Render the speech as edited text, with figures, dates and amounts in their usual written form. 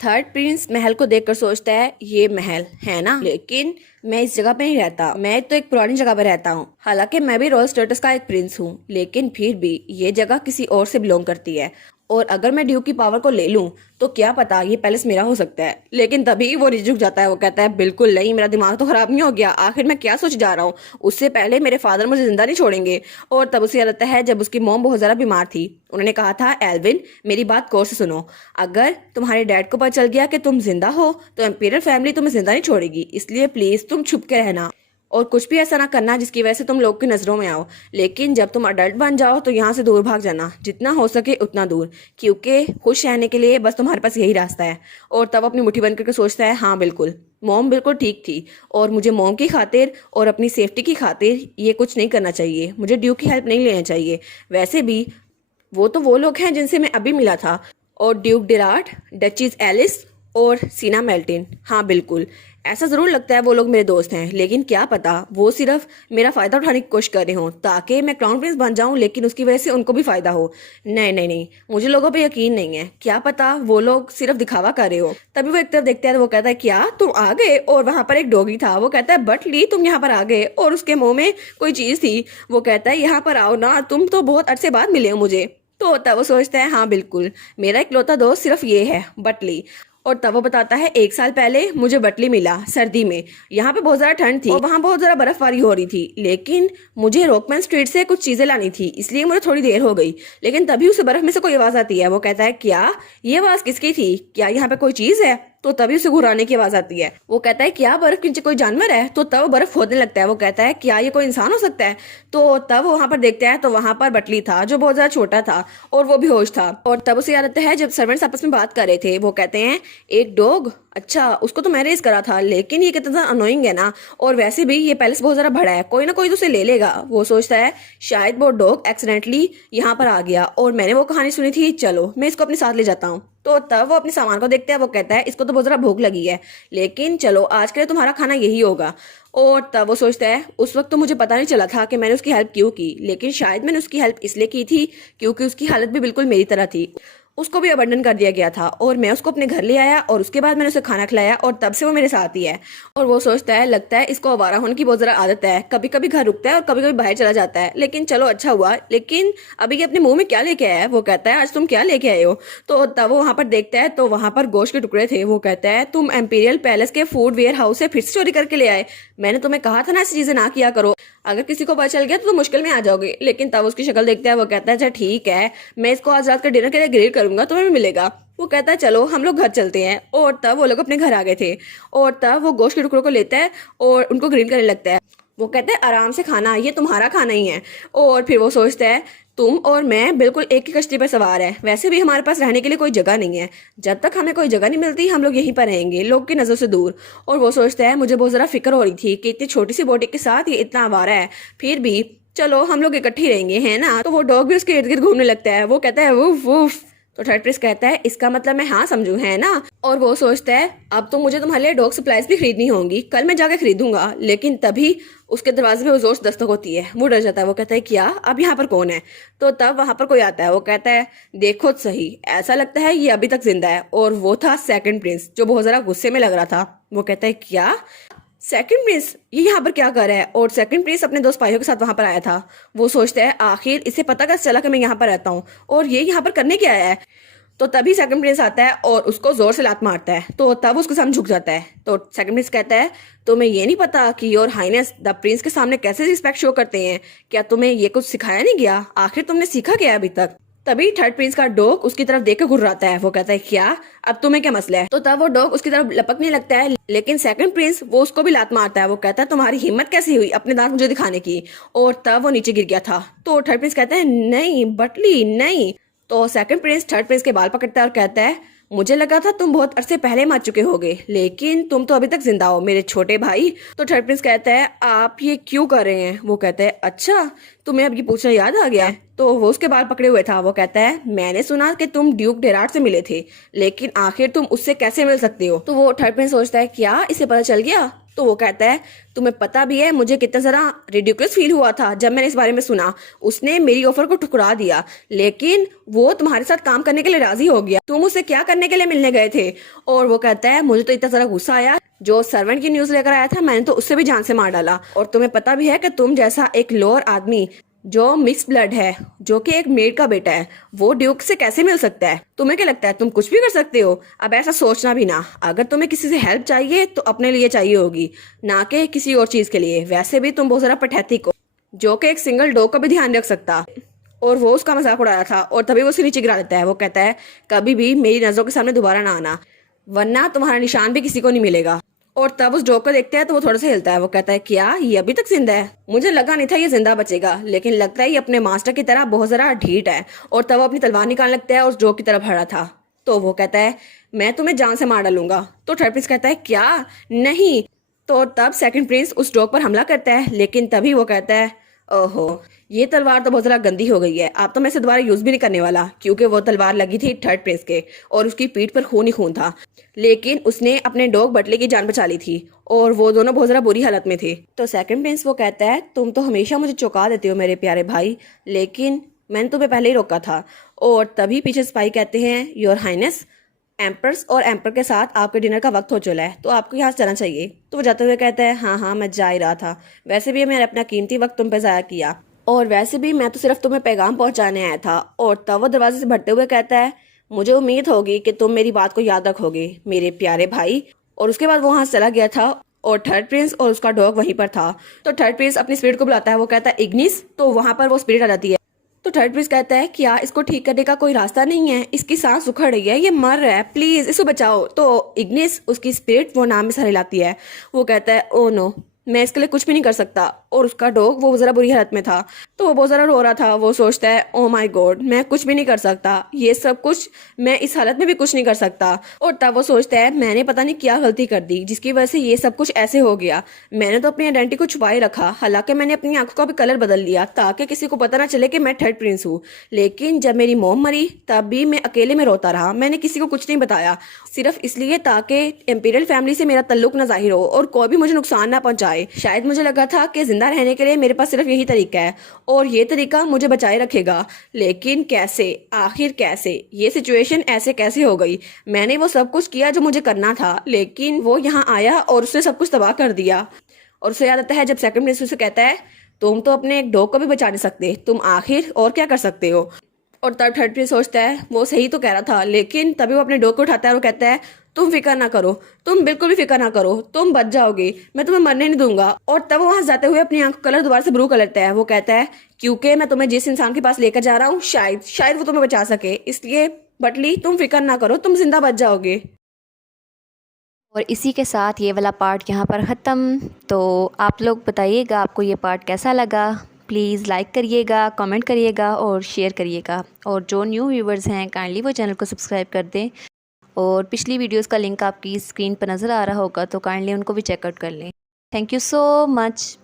Third Prince महल को देखकर सोचता है ये महल है ना, लेकिन मैं इस जगह पे नहीं रहता, मैं तो एक पुरानी जगह पे रहता हूँ। हालांकि मैं भी रॉयल स्टेटस का एक प्रिंस हूँ, लेकिन फिर भी ये जगह किसी और से बिलोंग करती है। और अगर मैं ड्यूक की पावर को ले लूं तो क्या पता ये पैलेस मेरा हो सकता है। लेकिन तभी वो झुक जाता है। वो कहता है बिल्कुल नहीं, मेरा दिमाग तो खराब नहीं हो गया, आखिर मैं क्या सोच जा रहा हूँ, उससे पहले मेरे फादर मुझे जिंदा नहीं छोड़ेंगे। और तब उसे याद आता है जब उसकी मॉम बहुत ज्यादा बीमार थी, उन्होंने कहा था एल्विन मेरी बात गौर से सुनो, अगर तुम्हारे डैड को पता चल गया कि तुम जिंदा हो तो एम्पीरियल फैमिली तुम्हें जिंदा नहीं छोड़ेगी, इसलिए प्लीज तुम छुप के रहना और कुछ भी ऐसा ना करना जिसकी वजह से तुम लोग की नजरों में आओ। लेकिन जब तुम अडल्ट बन जाओ तो यहाँ से दूर भाग जाना, जितना हो सके उतना दूर, क्योंकि खुश रहने के लिए बस तुम्हारे पास यही रास्ता है। और तब अपनी मुट्ठी बंद करके सोचता है हाँ बिल्कुल, मॉम बिल्कुल ठीक थी और मुझे मॉम की खातिर और अपनी सेफ्टी की खातिर ये कुछ नहीं करना चाहिए, मुझे ड्यूक की हेल्प नहीं लेना चाहिए। वैसे भी वो तो वो लोग हैं जिनसे मैं अभी मिला था, और ड्यूक डिराट, डचीज एलिस और सीना मेल्टिन, हाँ बिल्कुल ऐसा जरूर लगता है वो लोग मेरे दोस्त हैं, लेकिन क्या पता वो सिर्फ मेरा फायदा उठाने की कोशिश कर रहे हों ताकि मैं क्राउन प्रिंस बन जाऊं, लेकिन उसकी वजह से उनको भी फायदा हो। नहीं नहीं नहीं, मुझे लोगों पे यकीन नहीं है, क्या पता वो लोग सिर्फ दिखावा कर रहे हो। तभी वो एक तरफ देखता है तो वो कहता है क्या तुम आ गए, और वहां पर एक डॉगी था। वो कहता है बटली तुम यहाँ पर आ गए, और उसके मुंह में कोई चीज थी। वो कहता है यहाँ पर आओ ना, तुम तो बहुत अरसे बाद मिले हो मुझे। तो तब वो सोचता है हाँ बिल्कुल, मेरा इकलौता दोस्त सिर्फ ये है बटली। और तब वो बताता है 1 साल पहले मुझे बटली मिला सर्दी में, यहाँ पे बहुत ज्यादा ठंड थी और वहाँ बहुत ज्यादा बर्फबारी हो रही थी, लेकिन मुझे रॉकमैन स्ट्रीट से कुछ चीजें लानी थी इसलिए मुझे थोड़ी देर हो गई। लेकिन तभी उसे बर्फ में से कोई आवाज आती है। वो कहता है क्या ये आवाज किसकी थी, क्या यहाँ पे कोई चीज है। तो तभी उसे घुराने की आवाज आती है। वो कहता है क्या बर्फ के नीचे कोई जानवर है। तो तब बर्फ खोदने लगता है। वो कहता है क्या ये कोई इंसान हो सकता है। तो तब वो वहां पर देखता है तो वहां पर बटली था जो बहुत ज्यादा छोटा था और वो बेहोश था। और तब उसे याद आता है जब सर्वेंट्स आपस में बात कर रहे थे, वो कहते हैं एक डॉग, अच्छा उसको तो मैं रेस करा था, लेकिन ये कितना अनोइंग है ना, और वैसे भी ये पैलेस बहुत ज्यादा बड़ा है, कोई ना कोई तो उसे ले लेगा। वो सोचता है शायद वो डॉग एक्सीडेंटली यहाँ पर आ गया और मैंने वो कहानी सुनी थी, चलो मैं इसको अपने साथ ले जाता हूँ। तो तब वो अपने सामान को देखता है। वो कहता है इसको तो बहुत ज्यादा भूख लगी है, लेकिन चलो आज के लिए तुम्हारा खाना यही होगा। और तब वो सोचता है उस वक्त तो मुझे पता नहीं चला था कि मैंने उसकी हेल्प क्यों की, लेकिन शायद मैंने उसकी हेल्प इसलिए की थी क्योंकि उसकी हालत भी बिल्कुल मेरी तरह थी, उसको भी अबंडन कर दिया गया था और मैं उसको अपने घर ले आया और उसके बाद मैंने उसे खाना खिलाया और तब से वो मेरे साथ ही है। और वो सोचता है लगता है इसको आवारा होने की बहुत ज्यादा आदत है, कभी कभी घर रुकता है और कभी कभी बाहर चला जाता है, लेकिन चलो अच्छा हुआ। लेकिन अभी ये अपने मुंह में क्या लेके आया है। वो कहता है आज तुम क्या लेके आए हो। तो तब वो वहां पर देखता है तो वहां पर गोश्त के टुकड़े थे। वो कहता है तुम एम्पीरियल पैलेस के फूड वेयर हाउस से फिर से चोरी करके ले आए, मैंने तुम्हें कहा था ना ऐसी चीजें ना किया करो, अगर किसी को पता चल गया तो मुश्किल में आ जाओगे। लेकिन तब उसकी शक्ल देखता है। वो कहता है अच्छा ठीक है, मैं इसको आज रात का डिनर के लिए ग्रिल करूंगा, तुम्हें भी मिलेगा। वो कहता है चलो हम लोग घर चलते हैं। और तब वो लोग अपने घर आ गए थे और तब वो गोश्त के टुकड़ों को लेता है और उनको ग्रिल करने लगता है। वो कहता है आराम से खाना, ये तुम्हारा खाना ही है। और फिर वो सोचता है तुम और मैं बिल्कुल एक ही कश्ती पर सवार है, वैसे भी हमारे पास रहने के लिए कोई जगह नहीं है, जब तक हमें कोई जगह नहीं मिलती हम लोग यहीं पर रहेंगे लोग की नजर से दूर। और वो सोचता है मुझे बहुत जरा फिक्र हो रही थी कि इतनी छोटी सी बॉडी के साथ ये इतना आवारा है, फिर भी चलो हम लोग इकट्ठे रहेंगे है ना। तो वो डॉग भी उसके इर्द गिर्द घूमने लगता है। वो कहता है वुफ वुफ। तो थर्ड प्रिंस कहता है इसका मतलब मैं हाँ समझू है ना। और वो सोचता है अब तो मुझे तुम्हारे लिए डॉग सप्लाईज भी खरीदनी होंगी, कल मैं जाकर खरीदूंगा। लेकिन तभी उसके दरवाजे पे जोर से दस्तक होती है। वो डर जाता है। वो कहता है क्या अब यहाँ पर कौन है। तो तब वहां पर कोई आता है। वो कहता है देखो सही, ऐसा लगता है ये अभी तक जिंदा है। और वो था सेकंड प्रिंस जो बहुत ज्यादा गुस्से में लग रहा था। वो कहता है क्या सेकंड प्रिंस ये यहाँ पर क्या कर रहा है। और सेकंड प्रिंस अपने दोस्त भाइयों के साथ वहां पर आया था। वो सोचता है आखिर इसे पता कैसे चला कि मैं यहाँ पर रहता हूँ और ये यहाँ पर करने क्या आया है। तो तभी सेकंड प्रिंस आता है और उसको जोर से लात मारता है। तो तब उसके सामने झुक जाता है। तो सेकंड प्रिंस कहता है तुम्हें ये नहीं पता कि योर हाइनेस द प्रिंस के सामने कैसे रिस्पेक्ट शो करते हैं, क्या तुम्हें ये कुछ सिखाया नहीं गया, आखिर तुमने सीखा क्या अभी तक। तभी थर्ड प्रिंस का डॉग उसकी तरफ देख के घुर्राता है। वो कहता है क्या अब तुम्हें क्या मसला है। तो तब वो डॉग उसकी तरफ लपकने लगता है, लेकिन सेकंड प्रिंस वो उसको भी लात मारता है। वो कहता है तुम्हारी हिम्मत कैसी हुई अपने दांत मुझे दिखाने की। और तब वो नीचे गिर गया था। तो थर्ड प्रिंस कहता है नहीं बटली नहीं। तो सेकंड प्रिंस थर्ड प्रिंस के बाल पकड़ता है और कहता है मुझे लगा था तुम बहुत अरसे पहले मर चुके होगे, लेकिन तुम तो अभी तक जिंदा हो मेरे छोटे भाई। तो थर्ड प्रिंस कहता है आप ये क्यों कर रहे हैं। वो कहता है अच्छा तुम्हें अब ये पूछना याद आ गया है। तो वो उसके बाल पकड़े हुए था। वो कहता है मैंने सुना कि तुम ड्यूक डेराट से मिले थे, लेकिन आखिर तुम उससे कैसे मिल सकते हो। तो वो थर्ड प्रिंस सोचता है क्या इसे पता चल गया तो वो कहता है तुम्हें पता भी है मुझे कितना ज़रा रिडिकुलस फील हुआ था जब मैंने इस बारे में सुना। उसने मेरी ऑफर को ठुकरा दिया, लेकिन वो तुम्हारे साथ काम करने के लिए राजी हो गया। तुम उससे क्या करने के लिए मिलने गए थे? और वो कहता है मुझे तो इतना ज़रा गुस्सा आया, जो सर्वेंट की न्यूज़ लेकर आया था मैंने तो उससे भी जान से मार डाला। और तुम्हें पता भी है कि तुम जैसा एक लोअर आदमी जो मिक्स ब्लड है, जो कि एक मेड का बेटा है, वो ड्यूक से कैसे मिल सकता है? तुम्हें क्या लगता है तुम कुछ भी कर सकते हो? अब ऐसा सोचना भी ना। अगर तुम्हें किसी से हेल्प चाहिए तो अपने लिए चाहिए होगी, ना कि किसी और चीज के लिए। वैसे भी तुम बहुत जरा पैथेटिक हो, जो कि एक सिंगल डॉग का भी ध्यान रख सकता। और वो उसका मजाक उड़ा रहा था और तभी वो उसे नीचे गिरा देता है। वो कहता है कभी भी मेरी नजरों के सामने दोबारा ना आना, वरना तुम्हारा निशान भी किसी को नहीं मिलेगा। और तब उस डॉग को देखते हैं तो वो थोड़ा सा हिलता है। वो कहता है क्या ये अभी तक जिंदा है? मुझे लगा नहीं था ये जिंदा बचेगा, लेकिन लगता है ये अपने मास्टर की तरह बहुत जरा ढीठ है। और तब वो अपनी तलवार निकालने लगता है और उस डॉग की तरफ हड़ा था। तो वो कहता है मैं तुम्हें जान से मार डालूंगा। तो थर्ड प्रिंस कहता है क्या? नहीं। तो तब सेकंड प्रिंस उस डॉग पर हमला करता है, लेकिन तभी वो कहता है ओहो, ये तलवार तो बहुत ज़रा गंदी हो गई है, अब तो मैं इसे दोबारा यूज़ भी नहीं करने वाला। क्योंकि वो तलवार लगी थी थर्ड प्रिंस के और उसकी पीठ पर खून ही खून था, लेकिन उसने अपने डॉग बटले की जान बचा ली थी और वो दोनों बहुत ज़रा बुरी हालत में थे। तो सेकंड प्रिंस वो कहता है तुम तो हमेशा मुझे चौंका देते हो मेरे प्यारे भाई, लेकिन मैंने तुम्हें पहले ही रोका था। और तभी पीछे सिपाही कहते हैं योर हाइनेस, एम्प्रस और एम्पर के साथ आपके डिनर का वक्त हो चला है, तो आपको यहाँ से जाना चाहिए। तो वो जाते हुए कहता है हाँ मैं जा ही रहा था, वैसे भी मैंने अपना कीमती वक्त तुम पे ज़ाया किया, और वैसे भी मैं तो सिर्फ तुम्हें पैगाम पहुंचाने आया था। और तब वो दरवाजे से भटते हुए कहता है मुझे उम्मीद होगी कि तुम मेरी बात को याद रखोगे मेरे प्यारे भाई। और उसके बाद वो वहां से चला गया था और थर्ड प्रिंस और उसका डॉग वहीं पर था। तो थर्ड प्रिंस अपनी स्पिरिट को बुलाता है, वो कहता है इग्निस। तो वहां पर वो स्पिरिट आ जाती है। तो थर्ड प्रिंस कहता है क्या इसको ठीक करने का कोई रास्ता नहीं है? इसकी सांस उखड़ रही है, ये मर रहा है, प्लीज इसको बचाओ। तो इग्निस उसकी स्पिरिट वो नाम में सर हिलाती है। वो कहता है ओ नो, मैं इसके लिए कुछ भी नहीं कर सकता। और उसका डॉग वो जरा बुरी हालत में था, तो वो बहुत जरा रो रहा था। वो सोचता है ओ माय गॉड, मैं कुछ भी नहीं कर सकता, ये सब कुछ मैं इस हालत में भी कुछ नहीं कर सकता। और तब वो सोचता है मैंने पता नहीं क्या गलती कर दी जिसकी वजह से ये सब कुछ ऐसे हो गया। मैंने तो अपनी आइडेंटिटी को छुपाए रखा, हालांकि मैंने अपनी आंखों का भी कलर बदल लिया ताकि किसी को पता ना चले कि मैं थर्ड प्रिंस हूँ। लेकिन जब मेरी मॉम मरी तब भी मैं अकेले में रोता रहा, मैंने किसी को कुछ नहीं बताया, सिर्फ इसलिए ताकि इंपीरियल फैमिली से मेरा ताल्लुक ना जाहिर हो और कोई भी मुझे नुकसान ना पहुंचाए। शायद मुझे लगा था कि जिंदा रहने के लिए मेरे पास सिर्फ यही तरीका है और ये तरीका मुझे बचाए रखेगा, लेकिन कैसे, आखिर कैसे, ये सिचुएशन ऐसे कैसे हो गई? मैंने वो सब कुछ किया जो मुझे करना था, लेकिन वो यहाँ आया और उसने सब कुछ तबाह कर दिया। और उसे याद आता है जब सेकंड मिनिस्टर से कहता है तुम तो अपने एक डॉग को भी बचा नहीं सकते, तुम आखिर और क्या कर सकते हो? और तब थर्ड प्रिंस सोचता है वो सही तो कह रहा था, लेकिन तभी वो अपने डॉग को उठाता है और कहता है तुम फिक्र ना करो, तुम बिल्कुल भी फिक्र ना करो, तुम बच जाओगे, मैं तुम्हें मरने नहीं दूंगा। और तब वो वहां जाते हुए अपनी आंख का कलर दोबारा से ब्लू कर लेता है। वो कहता है क्योंकि मैं तुम्हें जिस इंसान के पास लेकर जा रहा हूँ शायद वो तुम्हें बचा सके, इसलिए बटली तुम फिक्र ना करो, तुम जिंदा बच जाओगे। और इसी के साथ ये वाला पार्ट यहाँ पर ख़त्म। तो आप लोग बताइएगा आपको ये पार्ट कैसा लगा। प्लीज़ लाइक करिएगा, कमेंट करिएगा और शेयर करिएगा। और जो न्यू व्यूवर्स हैं काइंडली वो चैनल को सब्सक्राइब कर दें। और पिछली वीडियोस का लिंक आपकी स्क्रीन पर नज़र आ रहा होगा, तो काइंडली उनको भी चेकआउट कर लें। Thank you so much.